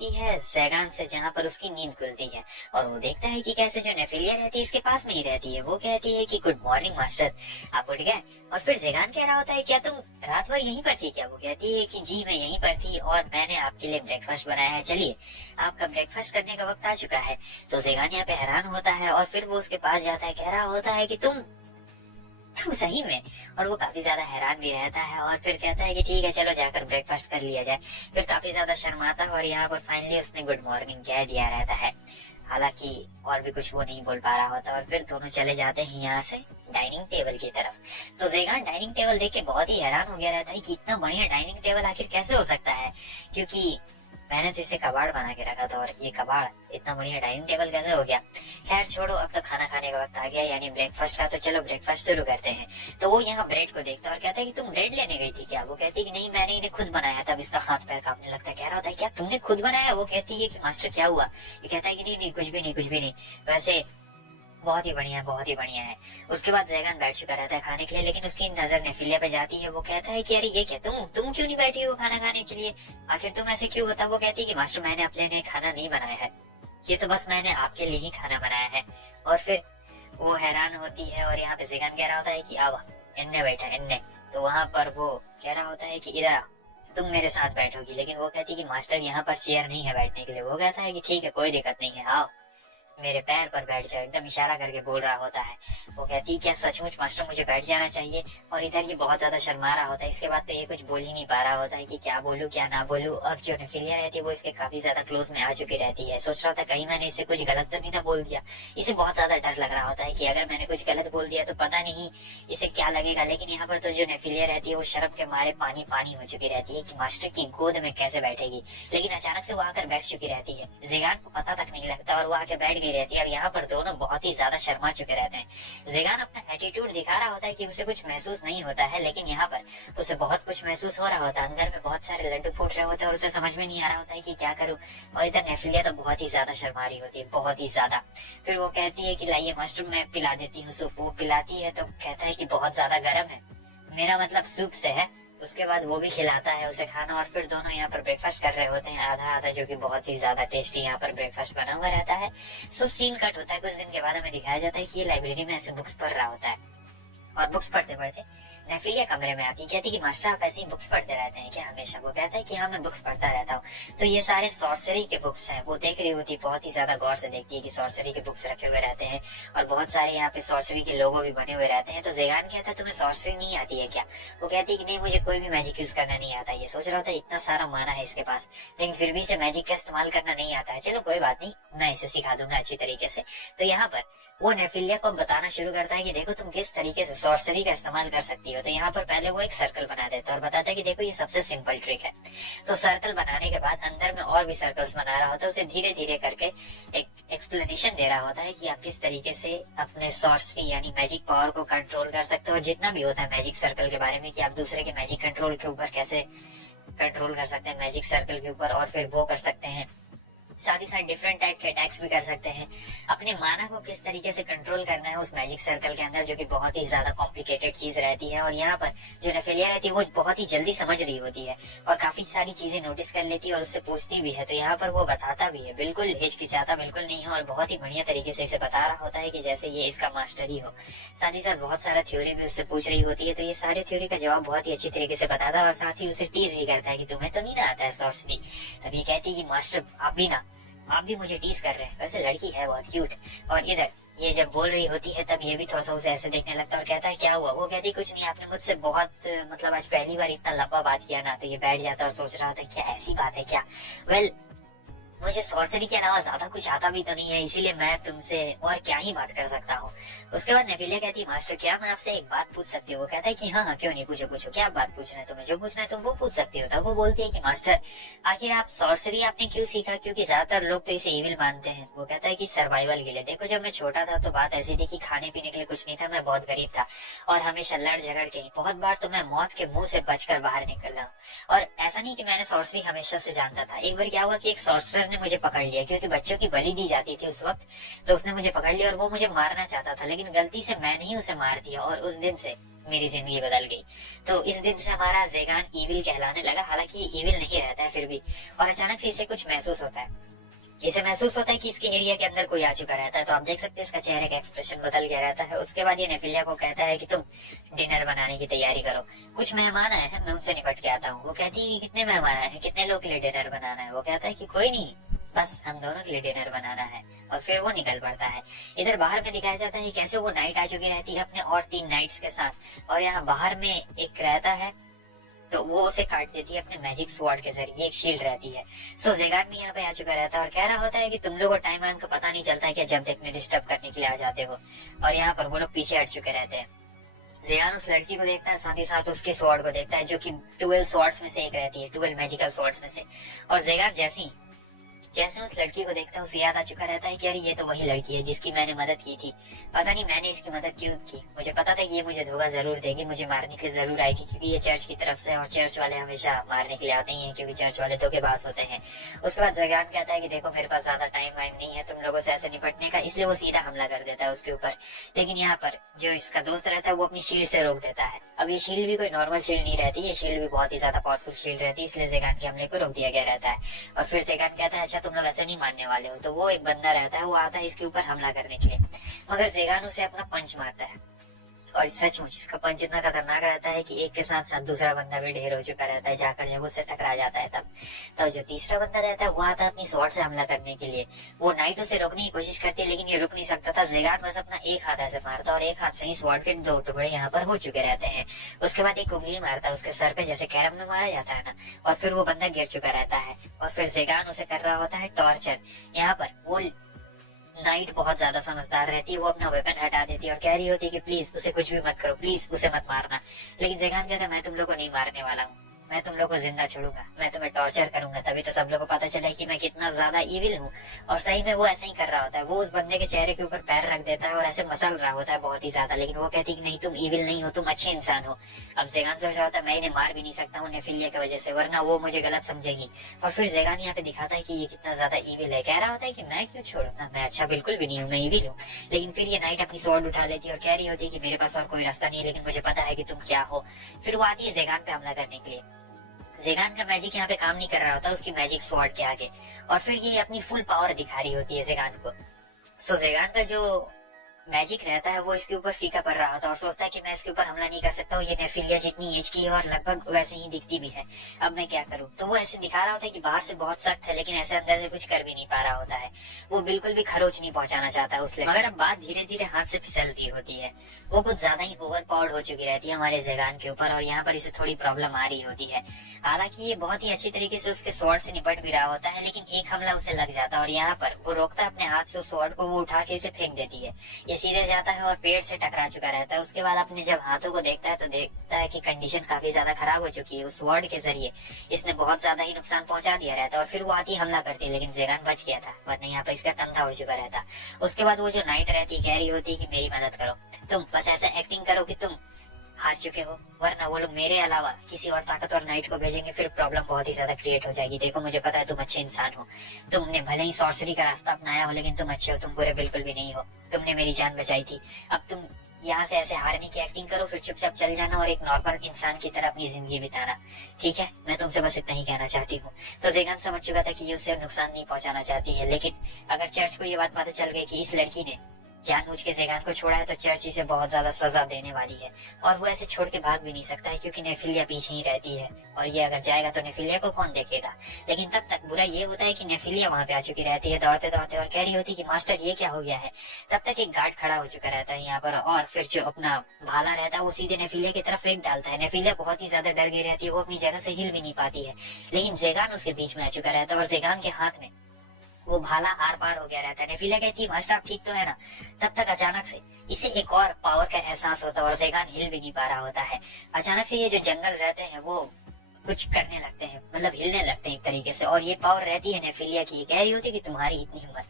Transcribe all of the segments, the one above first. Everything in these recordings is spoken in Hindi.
होती है जैगान से, जहाँ पर उसकी नींद खुलती है और वो देखता है कि कैसे जो नेफिलिया रहती है इसके पास में ही रहती है। वो कहती है कि गुड मॉर्निंग मास्टर, आप उठ गए? और फिर जैगान कह रहा होता है क्या तुम रात भर यहीं पर थी क्या? वो कहती है कि जी मैं यहीं पर थी और मैंने आपके लिए ब्रेकफास्ट बनाया है, चलिए आपका ब्रेकफास्ट करने का वक्त आ चुका है। तो जैगान यहाँ पे हैरान होता है और फिर वो उसके पास जाता है, कह रहा होता है कि तुम सही में। और वो काफी ज्यादा हैरान भी रहता है और फिर कहता है कि ठीक है चलो जाकर ब्रेकफास्ट कर लिया जाए। फिर काफी ज्यादा शर्माता है और यहाँ पर फाइनली उसने गुड मॉर्निंग कह दिया रहता है, हालांकि और भी कुछ वो नहीं बोल पा रहा होता। और फिर दोनों चले जाते हैं यहाँ से डाइनिंग टेबल की तरफ। तो जैगान डाइनिंग टेबल देख के बहुत ही हैरान हो गया रहता है कि इतना बढ़िया डाइनिंग टेबल आखिर कैसे हो सकता है, क्योंकि मैंने तो इसे कबाड़ बना के रखा था और ये कबाड़ इतना बढ़िया डाइनिंग टेबल कैसे हो गया। खैर छोड़ो, अब तो खाना खाने का वक्त आ गया, यानी ब्रेकफास्ट का। तो चलो ब्रेकफास्ट शुरू करते हैं। तो वो यहाँ ब्रेड को देखता है और कहता है कि तुम ब्रेड लेने गई थी क्या? वो कहती है कि नहीं, मैंने इन्हें खुद बनाया था। अब इसका हाथ पैर कांपने लगता है। कह रहा होता है क्या तुमने खुद बनाया? वो कहती है कि मास्टर क्या हुआ? ये कहता है कि नहीं नहीं कुछ भी नहीं, कुछ भी नहीं, वैसे बहुत ही बढ़िया, बहुत ही बढ़िया है। उसके बाद जैगान बैठ चुका रहता है खाने के लिए, लेकिन उसकी नजर नेफिलिया पे जाती है। वो कहता है कि अरे ये क्या, तुम क्यों नहीं बैठी हो खाना खाने के लिए? आखिर तुम ऐसे क्यों होता? वो कहती है कि मास्टर मैंने अपने लिए खाना नहीं बनाया है, ये तो बस मैंने आपके लिए ही खाना बनाया है। और फिर वो हैरान होती है और यहाँ पे जैगान कह रहा होता है कि आवा इन्ने बैठा इन्ने। तो वहाँ पर वो कह रहा होता है कि इधर आ, तुम मेरे साथ बैठोगी। लेकिन वो कहती है कि मास्टर यहाँ पर चेयर नहीं है बैठने के लिए। वो कहता है कि ठीक है कोई दिक्कत नहीं है, आओ मेरे पैर पर बैठ जाओ, एकदम इशारा करके बोल रहा होता है। वो कहती क्या सचमुच मास्टर मुझे बैठ जाना चाहिए? और इधर ये बहुत ज्यादा शर्मा रहा होता है। इसके बाद तो ये कुछ बोल ही नहीं पा रहा होता है कि क्या बोलूं क्या ना बोलूं। और जो नेफिलिया रहती है वो इसके काफी ज्यादा क्लोज में आ चुकी रहती है। सोच रहा था कहीं मैंने इसे कुछ गलत तो नहीं ना बोल दिया। इसे बहुत ज्यादा डर लग रहा होता है कि अगर मैंने कुछ गलत बोल दिया तो पता नहीं इसे क्या लगेगा। लेकिन यहाँ पर तो जो नेफिलिया रहती है वो शर्म के मारे पानी पानी हो चुकी रहती है कि मास्टर की गोद में कैसे बैठेगी। लेकिन अचानक से वो आकर बैठ चुकी रहती है। जैगान को पता तक नहीं लगता और वो आके बैठ गई रहती है। अब यहाँ पर दोनों बहुत ही ज्यादा शर्मा चुके रहते हैं। जैगान अपना एटीट्यूड दिखा रहा होता है कि उसे कुछ महसूस नहीं होता है, लेकिन यहाँ पर उसे बहुत कुछ महसूस हो रहा होता है। अंदर में बहुत सारे लड्डू फूट रहे होते हैं और उसे समझ में नहीं आ रहा होता है कि क्या करूं। और इधर नेफिलिया तो बहुत ही ज्यादा शर्मा रही होती है, बहुत ही ज्यादा। फिर वो कहती है कि लाइए मास्टर मैं पिला देती हूँ सूप। वो पिलाती है तो कहता है कि बहुत ज्यादा गर्म है, मेरा मतलब सूप से है। उसके बाद वो भी खिलाता है उसे खाना और फिर दोनों यहाँ पर ब्रेकफास्ट कर रहे होते हैं आधा आधा, जो कि बहुत ही ज्यादा टेस्टी यहाँ पर ब्रेकफास्ट बना हुआ रहता है। सो सीन कट होता है। कुछ दिन के बाद हमें दिखाया जाता है कि ये लाइब्रेरी में ऐसे बुक्स पढ़ रहा होता है और बुक्स पढ़ते पढ़ते नेफिलिया कमरे में आती है। कहती कि मास्टर आप ऐसी बुक्स पढ़ते रहते हैं क्या हमेशा? वो कहता है कि हाँ मैं बुक्स पढ़ता रहता हूँ। तो ये सारे सॉर्सरी के बुक्स हैं। वो देख रही होती है, बहुत ही ज्यादा गौर से देखती है कि सॉर्सरी के बुक्स रखे हुए रहते हैं और बहुत सारे यहाँ पे सॉर्सरी के लोगो भी बने हुए रहते हैं। तो जैगान कहता है तुम्हें सॉर्सरी नहीं आती है क्या? वो कहती है कि नहीं मुझे कोई भी मैजिक यूज करना नहीं आता। ये सोच रहा था इतना सारा माना है इसके पास, लेकिन फिर भी इसे मैजिक का इस्तेमाल करना नहीं आता है। चलो कोई बात नहीं, मैं इसे सिखा दूंगा अच्छी तरीके से। तो यहाँ पर वो नेफिलिया को बताना शुरू करता है कि देखो तुम किस तरीके से सॉर्सरी का इस्तेमाल कर सकती हो। तो यहाँ पर पहले वो एक सर्कल बना देता है और बताता है कि देखो ये सबसे सिंपल ट्रिक है। तो सर्कल बनाने के बाद अंदर में और भी सर्कल्स बना रहा होता है, उसे धीरे धीरे करके एक एक्सप्लेनेशन दे रहा होता है कि आप किस तरीके से अपने सॉर्सरी यानी मैजिक पावर को कंट्रोल कर सकते हो। और जितना भी होता है मैजिक सर्कल के बारे में कि आप दूसरे के मैजिक कंट्रोल के ऊपर कैसे कंट्रोल कर सकते हैं मैजिक सर्कल के ऊपर, और फिर वो कर सकते हैं साथ ही साथ डिफरेंट टाइप के अटैक्स भी कर सकते हैं। अपने माना को किस तरीके से कंट्रोल करना है उस मैजिक सर्कल के अंदर, जो कि बहुत ही ज्यादा कॉम्प्लिकेटेड चीज रहती है। और यहाँ पर जो नेफिलिया रहती है वो बहुत ही जल्दी समझ रही होती है और काफी सारी चीजें नोटिस कर लेती है और उससे पूछती भी है। तो यहाँ पर वो बताता भी है, बिल्कुल हिचकिचाता बिल्कुल नहीं है और बहुत ही बढ़िया तरीके से इसे बता रहा होता है कि जैसे ये इसका मास्टर ही हो। साथ ही साथ बहुत सारा थ्योरी भी उससे पूछ रही होती है। तो ये सारे थ्योरी का जवाब बहुत ही अच्छी तरीके से बताता है और साथ ही उसे टीज भी करता है कि तुम्हें तो नहीं ना आता है सॉर्सरी। तभी कहती है कि मास्टर आप भी मुझे टीज कर रहे हैं, वैसे लड़की है बहुत क्यूट। और इधर ये जब बोल रही होती है तब ये भी थोड़ा सा उसे ऐसे देखने लगता है और कहता है क्या हुआ? वो कहती कुछ नहीं, आपने मुझसे बहुत मतलब आज पहली बार इतना लंबा बात किया ना। तो ये बैठ जाता और सोच रहा था क्या ऐसी बात है क्या? वेल मुझे सॉर्सरी के अलावा ज्यादा कुछ आता भी तो नहीं है, इसीलिए मैं तुमसे और क्या ही बात कर सकता हूँ। उसके बाद नेफिलिया कहती है मास्टर क्या मैं आपसे एक बात पूछ सकती हूँ? वो कहता है कि हाँ हाँ क्यों नहीं, पूछो पूछो क्या बात पूछना है तुम्हें, जो पूछना है तुम वो पूछ सकती हो। तब वो बोलती है कि मास्टर आखिर आप सॉर्सरी आपने क्यों सीखा? क्योंकि ज्यादातर लोग तो इसे इविल मानते हैं। वो कहता है कि सर्वाइवल के लिए। देखो जब मैं छोटा था तो बात ऐसी थी कि खाने पीने के लिए कुछ नहीं था, मैं बहुत गरीब था और हमेशा लड़ झगड़ के ही बहुत बार तो मैं मौत के मुंह से बचकर बाहर निकल रहा हूँ। और ऐसा नहीं कि मैंने सॉर्सरी हमेशा से जानता था। एक बार क्या हुआ कि एक सॉर्सर मास्टर ने मुझे पकड़ लिया, क्योंकि बच्चों की बलि दी जाती थी उस वक्त, तो उसने मुझे पकड़ लिया और वो मुझे मारना चाहता था, लेकिन गलती से मैंने ही उसे मार दिया और उस दिन से मेरी जिंदगी बदल गई। तो इस दिन से हमारा ज़ेगान ईविल कहलाने लगा, हालांकि ये ईविल नहीं रहता है फिर भी। और अचानक से इसे कुछ महसूस होता है, इसे महसूस होता है कि इसके एरिया के अंदर कोई आ चुका रहता है। तो आप देख सकते हैं इसका चेहरे का एक्सप्रेशन बदल गया रहता है। उसके बाद ये नेफिलिया को कहता है कि तुम डिनर बनाने की तैयारी करो, कुछ मेहमान आए हैं, मैं उनसे निपट के आता हूँ। वो कहती है कितने मेहमान आए हैं, कितने लोग के लिए डिनर बनाना है? वो कहता है कि कोई नहीं, बस हम दोनों के लिए डिनर बनाना है। और फिर वो निकल पड़ता है। इधर बाहर में दिखाया जाता है कैसे वो नाइट आ चुकी रहती है अपने और 3 नाइट्स के साथ, और यहाँ बाहर में एक रहता है तो वो उसे काट देती है अपने मैजिक स्वॉर्ड के जरिए, एक शील्ड रहती है। सो ज़ेगान भी यहाँ पे आ चुका रहता है और कह रहा होता है कि तुम लोगों को टाइम वाइम का पता नहीं चलता है कि जब देखने डिस्टर्ब करने के लिए आ जाते हो। और यहाँ पर वो लोग पीछे हट चुके रहते हैं। ज़ेगान उस लड़की को देखता है, साथ ही साथ उसके स्वॉर्ड को देखता है, जो कि 12 स्वॉर्ड्स में से एक रहती है, 12 मैजिकल स्वॉर्ड्स में से। और ज़ेगान जैसे उस लड़की को देखता है उसे याद आ चुका रहता है कि अरे ये तो वही लड़की है जिसकी मैंने मदद की थी। पता नहीं मैंने इसकी मदद क्यों की, मुझे पता था कि ये मुझे धोखा जरूर देगी, मुझे मारने के लिए जरूर आएगी, क्योंकि ये चर्च की तरफ से, और चर्च वाले हमेशा मारने के लिए आते ही हैं, क्योंकि चर्च वाले धोखेबाज होते हैं। उसके बाद ज़ेगान कहता है कि देखो मेरे पास ज्यादा टाइम वाइम नहीं है तुम लोगों से ऐसे निपटने का, इसलिए वो सीधा हमला कर देता है उसके ऊपर। लेकिन यहाँ पर जो इसका दोस्त रहता है वो अपनी शील्ड से रोक देता है। अब ये शील्ड भी कोई नॉर्मल शील्ड नहीं रहती, ये शील्ड भी बहुत ही ज्यादा पावरफुल शील्ड रहती है, इसलिए ज़ेगान के हमले को रोक दिया गया रहता है। और फिर ज़ेगान कहता है अच्छा तुम लोग ऐसे नहीं मानने वाले हो। तो वो एक बंदा रहता है, वो आता है इसके ऊपर हमला करने के लिए, मगर ज़ेगान उसे अपना पंच मारता है। और सचमुच इसका पंच इतना खतरनाक रहता है कि एक के साथ साथ दूसरा बंदा भी ढेर हो चुका रहता है, जाकर जब उससे टकरा जाता है तब। तो जो तीसरा बंदा रहता है वो आता है अपनी स्वॉर्ड से हमला करने के लिए। वो नाइट उसे रोकने की कोशिश करती है, लेकिन ये रुक नहीं सकता था। ज़ेगान बस अपना एक हाथ ऐसे मारता और एक हाथ से ही स्वॉर्ड के 2 टुकड़े यहाँ पर हो चुके रहते हैं। उसके बाद एक उंगली मारता है उसके सर पे, जैसे कैरम में मारा जाता है ना, और फिर वो बंदा गिर चुका रहता है। और फिर ज़ेगान उसे कर रहा होता है टॉर्चर। यहाँ पर वो नाइट बहुत ज्यादा समझदार रहती है, वो अपना वेपन हटा देती है और कह रही होती है कि प्लीज उसे कुछ भी मत करो, प्लीज उसे मत मारना। लेकिन ज़ेगान कहता है मैं तुम लोग को नहीं मारने वाला हूँ, मैं तुम लोग को जिंदा छोड़ूंगा, मैं तुम्हें टॉर्चर करूंगा, तभी तो सब लोगों को पता चला कि मैं कितना ज्यादा इविल हूँ। और सही में वो ऐसे ही कर रहा होता है, वो उस बंदे के चेहरे के ऊपर पैर रख देता है और ऐसे मसल रहा होता है बहुत ही ज्यादा, लेकिन वो कहती है कि नहीं तुम इविल नहीं हो, तुम अच्छे इंसान हो। अब ज़ेगान सोच रहा होता है मैं इन्हें मार भी नहीं सकता हूँ नेफिलिया की वजह से, वरना वो मुझे गलत समझेगी। और फिर ज़ेगान यहाँ पे दिखाता है कि ये कितना ज्यादा इविल है, कह रहा होता है कि मैं क्यों छोड़ूंगा, मैं अच्छा बिल्कुल भी नहीं हूँ, मैं इविल हूँ। लेकिन फिर ये नाइट अपनी स्वॉर्ड उठा लेती है और कह रही होती है कि मेरे पास और कोई रास्ता नहीं है, लेकिन मुझे पता है कि तुम क्या हो। फिर वो आती है ज़ेगान पे हमला करने के लिए। ज़ेगान का मैजिक यहाँ पे काम नहीं कर रहा होता उसकी मैजिक स्वॉर्ड के आगे, और फिर ये अपनी फुल पावर दिखा रही होती है ज़ेगान को। सो ज़ेगान का जो मैजिक रहता है वो इसके ऊपर फीका पड़ रहा था और सोचता है कि मैं इसके ऊपर हमला नहीं कर सकता हूँ, ये नेफिलिया जितनी एज की है और लगभग वैसे ही दिखती भी है, अब मैं क्या करूँ। तो वो ऐसे दिखा रहा होता है कि बाहर से बहुत सख्त है, लेकिन ऐसे अंदर से कुछ कर भी नहीं पा रहा होता है। वो बिल्कुल भी खरोच नहीं पहुंचाना चाहता उससे, मगर अब बात धीरे धीरे हाथ से फिसल रही होती है। वो कुछ ज्यादा ही ओवर पावर्ड हो चुकी रहती है हमारे ज़ेगान के ऊपर, और यहाँ पर इसे थोड़ी प्रॉब्लम आ रही होती है। हालांकि ये बहुत ही अच्छी तरीके से उसके स्वॉर्ड से निपट भी रहा होता है, लेकिन एक हमला उसे लग जाता है और यहाँ पर वो रोकता है अपने हाथ से स्वॉर्ड को, वो उठा के इसे फेंक देती है। ये सीधे जाता है और पेड़ से टकरा चुका रहता है। उसके बाद अपने जब हाथों को देखता है तो देखता है कि कंडीशन काफी ज्यादा खराब हो चुकी है, उस स्वॉर्ड के जरिए इसने बहुत ज्यादा ही नुकसान पहुंचा दिया रहता है। और फिर वो आती हमला करती है, लेकिन ज़ेगान बच गया था, वरना यहाँ पर इसका कंधा हो चुका रहता। उसके बाद वो जो नाइट रहती है कह रही होती है कि मेरी मदद करो, तुम बस ऐसा एक्टिंग करो कि तुम हार चुके हो, वरना वो लोग मेरे अलावा किसी और ताकतवर नाइट को भेजेंगे, फिर प्रॉब्लम बहुत ही ज्यादा क्रिएट हो जाएगी। देखो मुझे पता है तुम अच्छे इंसान हो, तुमने भले ही सॉर्सरी का रास्ता अपनाया हो, लेकिन तुम अच्छे हो, तुम बुरे बिल्कुल भी नहीं हो, तुमने मेरी जान बचाई थी। अब तुम यहाँ से ऐसे हारने की एक्टिंग करो, फिर चुपचाप चल जाना और एक नॉर्मल इंसान की तरह अपनी जिंदगी बिताना, ठीक है? मैं तुमसे बस इतना ही कहना चाहती हूँ। तो ज़ेगान समझ चुका था कि ये उसे नुकसान नहीं पहुंचाना चाहती है, लेकिन अगर चर्च को ये बात पता चल गई कि इस लड़की ने जानबूझ के ज़ेगान को छोड़ा है तो चर्च इसे बहुत ज्यादा सजा देने वाली है, और वो ऐसे छोड़ के भाग भी नहीं सकता है, क्योंकि नेफिलिया पीछे ही रहती है, और ये अगर जाएगा तो नेफिलिया को कौन देखेगा। लेकिन तब तक बुरा ये होता है कि नेफिलिया वहां पे आ चुकी रहती है दौड़ते दौड़ते, और कह रही होती है कि मास्टर ये क्या हो गया है। तब तक एक गार्ड खड़ा हो चुका रहता है यहाँ पर, और फिर जो अपना भाला रहता है वो सीधे नेफिलिया की तरफ फेंक डालता है। नेफिलिया बहुत ही ज्यादा डर गई रहती है, वो अपनी जगह से हिल भी नहीं पाती है, लेकिन ज़ेगान उसके बीच में आ चुका रहता है और ज़ेगान के हाथ में वो भाला आर पार हो गया रहता है। नेफिलिया कहती है मास्टर आप ठीक तो है ना। तब तक अचानक से इसे एक और पावर का एहसास होता है और ज़ेगान हिल भी नहीं पा रहा होता है। अचानक से ये जो जंगल रहते हैं वो कुछ करने लगते हैं, मतलब हिलने लगते हैं एक तरीके से, और ये पावर रहती है नेफिलिया की। कह रही होती है कि तुम्हारी इतनी हिम्मत,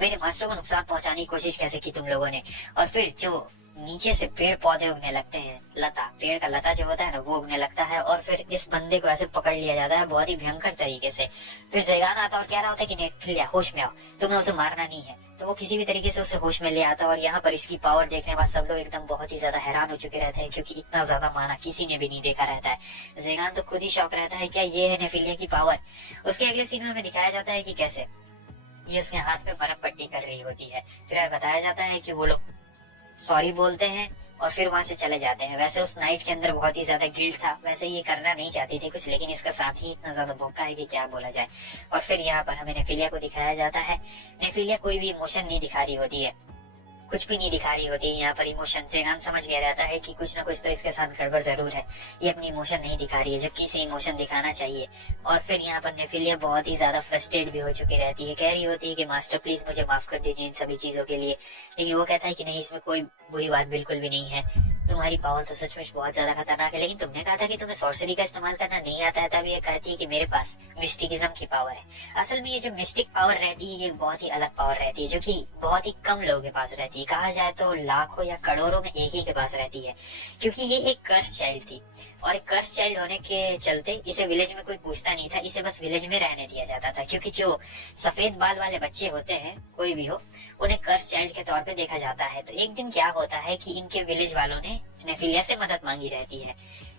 मेरे मास्टर को नुकसान पहुंचाने की कोशिश कैसे की तुम लोगों ने। और फिर जो नीचे से पेड़ पौधे उगने लगते हैं, लता, पेड़ का लता जो होता है ना वो उगने लगता है, और फिर इस बंदे को ऐसे पकड़ लिया जाता है बहुत ही भयंकर तरीके से। फिर जैगान आता है और कह रहा होता है कि नेफिलिया होश में आओ, तुम्हें उसे मारना नहीं है। तो वो किसी भी तरीके से उसे होश में ले आता है, और यहाँ पर इसकी पावर देखने के बाद सब लोग एकदम बहुत ही ज्यादा हैरान हो चुके रहते हैं, क्योंकि इतना ज्यादा माना किसी ने भी नहीं देखा रहता है। जैगान तो खुद ही शौक रहता है, क्या ये है नेफिलिया की पावर। उसके अगले सीन में हमें दिखाया जाता है कि कैसे ये उसके हाथ में बर्फ पट्टी कर रही होती है। फिर बताया जाता है कि वो लोग सॉरी बोलते हैं और फिर वहां से चले जाते हैं। वैसे उस नाइट के अंदर बहुत ही ज्यादा गिल्ट था, वैसे ये करना नहीं चाहती थी कुछ, लेकिन इसका साथ ही इतना ज्यादा भौंका है कि क्या बोला जाए। और फिर यहाँ पर हमें नेफिलिया को दिखाया जाता है। नेफिलिया कोई भी इमोशन नहीं दिखा रही होती है, कुछ भी नहीं दिखा रही होती है यहाँ पर इमोशन। जैगान समझ गया रहता है कि कुछ ना कुछ तो इसके साथ गड़बड़ जरूर है, ये अपनी इमोशन नहीं दिखा रही है जबकि इसे इमोशन दिखाना चाहिए। और फिर यहाँ पर नेफिलिया बहुत ही ज्यादा फ्रस्ट्रेट भी हो चुकी रहती है, कह रही होती है कि मास्टर प्लीज मुझे माफ कर दीजिए इन सभी चीजों के लिए। लेकिन वो कहता है कि नहीं, इसमें कोई बुरी बात बिल्कुल भी नहीं है, तुम्हारी पावर तो सचमुच बहुत ज्यादा खतरनाक है, लेकिन तुमने कहा था कि तुम्हें सॉर्सरी का इस्तेमाल करना नहीं आता है। तब ये कहती है कि मेरे पास मिस्टिकिज्म की पावर है। असल में ये जो मिस्टिक पावर रहती है ये बहुत ही अलग पावर रहती है, जो कि बहुत ही कम लोगों के पास रहती है। कहा जाए तो लाखों या करोड़ों में एक ही के पास रहती है, क्योंकि ये एक कर्स चाइल्ड थी, और एक कर्स चाइल्ड होने के चलते इसे विलेज में कोई पूछता नहीं था, इसे बस विलेज में रहने दिया जाता था। क्योंकि जो सफेद बाल वाले बच्चे होते हैं, कोई भी हो, उन्हें कर्स चाइल्ड के तौर पे देखा जाता है। तो एक दिन क्या होता है कि इनके विलेज वालों ने नेफिलिया से मदद मांगी रहती है।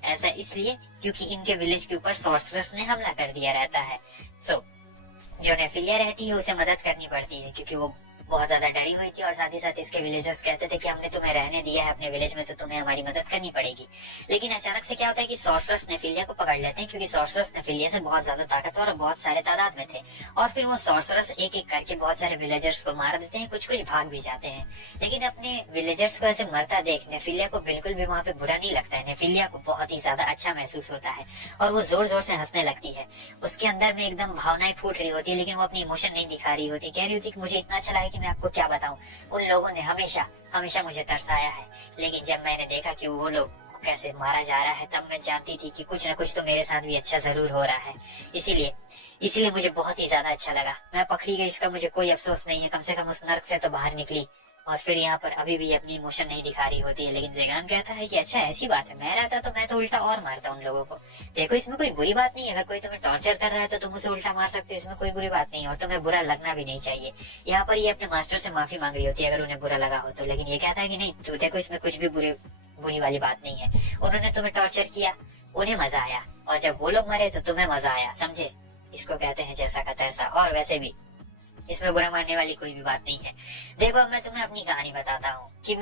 ऐसा इसलिए क्योंकि इनके विलेज के ऊपर सॉर्सरर्स ने हमला कर दिया रहता है। जो नेफिलिया रहती है उसे मदद करनी पड़ती है, क्योंकि वो बहुत ज्यादा डरी हुई थी, और साथ ही साथ इसके विलेजर्स कहते थे कि हमने तुम्हें रहने दिया है अपने विलेज में, तो तुम्हें हमारी मदद करनी पड़ेगी। लेकिन अचानक से क्या होता है कि सॉर्सरर्स नेफिलिया को पकड़ लेते हैं, क्योंकि सॉर्सरर्स नेफिलिया से बहुत ज्यादा ताकतवर और बहुत सारे तादाद में थे। और फिर वो सॉर्सरर्स एक एक करके बहुत सारे विलेजर्स को मार देते हैं, कुछ कुछ भाग भी जाते हैं। लेकिन अपने विलेजर्स को ऐसे मरता देख नेफिलिया को बिल्कुल भी वहाँ पे बुरा नहीं लगता है। नेफिलिया को बहुत ही ज्यादा अच्छा महसूस होता है, और वो जोर जोर से हंसने लगती है। उसके अंदर में एकदम भावनाएं फूट रही होती है, लेकिन वो अपनी इमोशन नहीं दिखा रही होती। कह रही होती कि मुझे इतना अच्छा लगा कि मैं आपको क्या बताऊं, उन लोगों ने हमेशा हमेशा मुझे तरसाया है, लेकिन जब मैंने देखा कि वो लोग कैसे मारा जा रहा है, तब मैं जानती थी कि कुछ ना कुछ तो मेरे साथ भी अच्छा जरूर हो रहा है। इसीलिए मुझे बहुत ही ज्यादा अच्छा लगा। मैं पकड़ी गई, इसका मुझे कोई अफसोस नहीं है, कम से कम उस नर्क से तो बाहर निकली। और फिर यहाँ पर अभी भी अपनी इमोशन नहीं दिखा रही होती है, लेकिन जैगान कहता है कि अच्छा ऐसी बात है, मैं रहता तो मैं तो उल्टा और मारता उन लोगों को। देखो इसमें कोई बुरी बात नहीं है, अगर कोई तुम्हें टॉर्चर कर रहा है तो तुम उसे उल्टा मार सकते हो, इसमें कोई बुरी बात नहीं है, और तुम्हें बुरा लगना भी नहीं चाहिए। यहाँ पर ये अपने मास्टर से माफी मांग रही होती है अगर उन्हें बुरा लगा हो तो, लेकिन ये कहता है कि नहीं, तू देखो इसमें कुछ भी बुरी वाली बात नहीं है। उन्होंने तुम्हें टॉर्चर किया, उन्हें मजा आया, और जब वो लोग मरे तो तुम्हें मजा आया, समझे। इसको कहते हैं जैसा का तैसा। और वैसे भी इसमें बुरा मानने वाली कोई भी बात नहीं है। देखो अब मैं तुम्हें अपनी कहानी बताता हूँ कि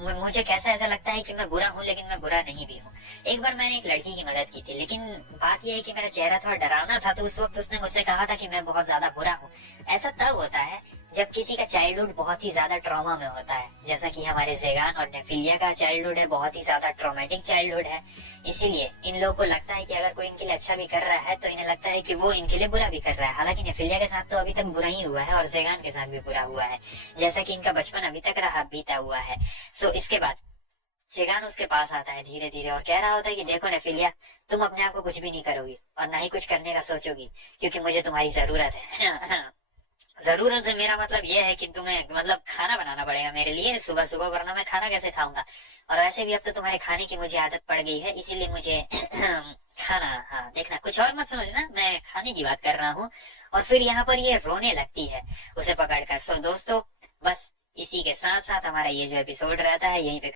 मुझे कैसा ऐसा लगता है कि मैं बुरा हूँ, लेकिन मैं बुरा नहीं भी हूँ। एक बार मैंने एक लड़की की मदद की थी, लेकिन बात यह है कि मेरा चेहरा थोड़ा डरावना था, तो उस वक्त उसने मुझसे कहा था कि मैं बहुत ज्यादा बुरा हूँ। ऐसा तब होता है जब किसी का चाइल्डहुड बहुत ही ज्यादा ट्रॉमा में होता है, जैसा कि हमारे जैगान और नेफिलिया का चाइल्डहुड है, बहुत ही ज्यादा ट्रॉमेटिक चाइल्डहुड है। इसीलिए इन लोगों को लगता है कि अगर कोई इनके लिए अच्छा भी कर रहा है तो इन्हें लगता है कि वो इनके लिए बुरा भी कर रहा है। हालांकि नेफिलिया के साथ तो अभी तक बुरा ही हुआ है, और जैगान के साथ भी बुरा हुआ है, जैसा कि इनका बचपन अभी तक रहा बीता हुआ है। इसके बाद जैगान उसके पास आता है धीरे धीरे और कह रहा होता है कि देखो नेफिलिया, तुम अपने आप को कुछ भी नहीं करोगी और ना ही कुछ करने का सोचोगी, क्योंकि मुझे तुम्हारी जरूरत है। जरूरत से मेरा मतलब यह है कि तुम्हें मतलब खाना बनाना पड़ेगा मेरे लिए सुबह सुबह, वरना मैं खाना कैसे खाऊंगा। और वैसे भी अब तो तुम्हारे खाने की मुझे आदत पड़ गई है, इसीलिए मुझे खाना, हाँ देखना, कुछ और मत समझना, मैं खाने की बात कर रहा हूँ। और फिर यहाँ पर ये रोने लगती है उसे पकड़कर। दोस्तों बस इसी के साथ साथ हमारा ये जो एपिसोड रहता है यहीं पे